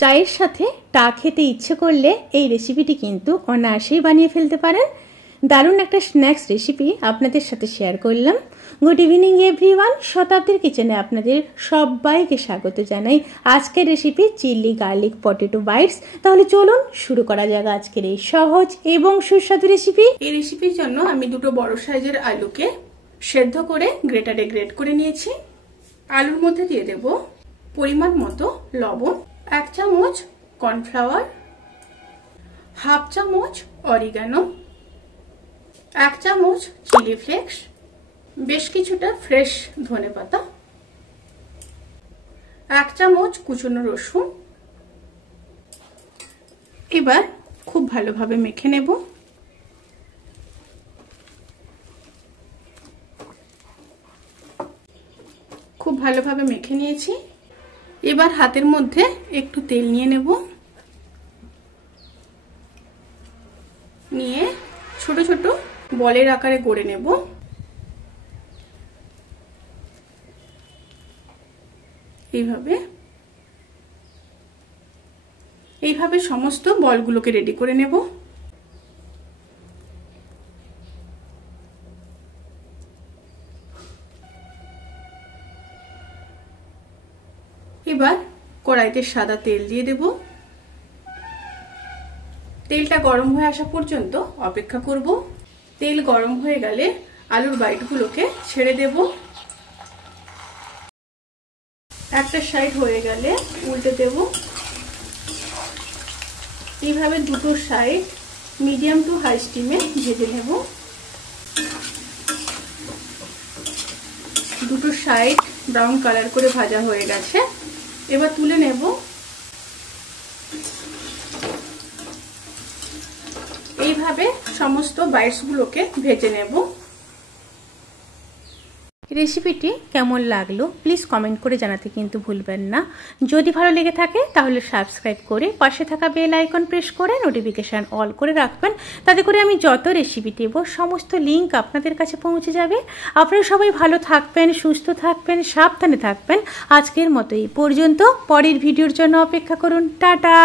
চায়ের সাথে টা খেতে ইচ্ছে করলে এই রেসিপিটি কিন্তু অনায়াসেই বানিয়ে ফেলতে পারেন। দারুণ একটা স্ন্যাক্স রেসিপি আপনাদের সাথে শেয়ার করলাম। গুড ইভিনিং এভরিওয়ান, শতাব্দীর কিচেনে আপনাদের সবাইকে স্বাগত জানাই। আজকের recipe chilli garlic potato bites. তাহলে চলুন শুরু করা যাক আজকের এই সহজ এবং সুস্বাদু রেসিপি। এই রেসিপির জন্য আমি দুটো বড় সাইজের আলুকে সেদ্ধ করে গ্রেটারে গ্রেট করে নিয়েছি। আলুর মধ্যে দিয়ে দেব পরিমাণ মতো লবণ, 1 চামচ কর্নফ্লাওয়ার, হাফ চামচ অরিগানো, 1 চামচ চিলি ফ্লেক্স, বেশ কিছুটা ফ্রেশ ধনেপাতা, 1 চামচ কুচনো রসুন। এবার খুব ভালোভাবে মেখে নেব। খুব ভালোভাবে মেখে নিয়েছি। এবার হাতের মধ্যে একটু তেল নিয়ে নেব, নিয়ে ছোট ছোট বলের আকারে গড়ে নেব। এইভাবে সমস্ত বলগুলোকে রেডি করে নেব। এবার কড়াইতে সাদা তেল দিয়ে দেব। তেলটা গরম হয়ে আসা পর্যন্ত অপেক্ষা করব। তেল গরম হয়ে গেলে আলুর বাইটগুলোকে ছেড়ে দেব। একটা সাইড হয়ে গেলে উল্টে দেব। এইভাবে দুটো সাইড মিডিয়াম টু হাই স্টিমে ভেজে নেব। দুটো সাইড ব্রাউন কালার করে ভাজা হয়ে গেছে। এবার তুলে নেব। এইভাবে সমস্ত বাইটসগুলোকে ভেজে নেব। রেসিপিটি কেমন লাগলো প্লিজ কমেন্ট করে জানাতে কিন্তু ভুলবেন না। যদি ভালো লেগে থাকে তাহলে সাবস্ক্রাইব করে পাশে থাকা বেল আইকন প্রেস করে নোটিফিকেশান অল করে রাখবেন। তাতে করে আমি যত রেসিপি দেব সমস্ত লিঙ্ক আপনাদের কাছে পৌঁছে যাবে। আপনারা সবাই ভালো থাকবেন, সুস্থ থাকবেন, সাবধানে থাকবেন। আজকের মতো এই পর্যন্ত। পরের ভিডিওর জন্য অপেক্ষা করুন। টাটা।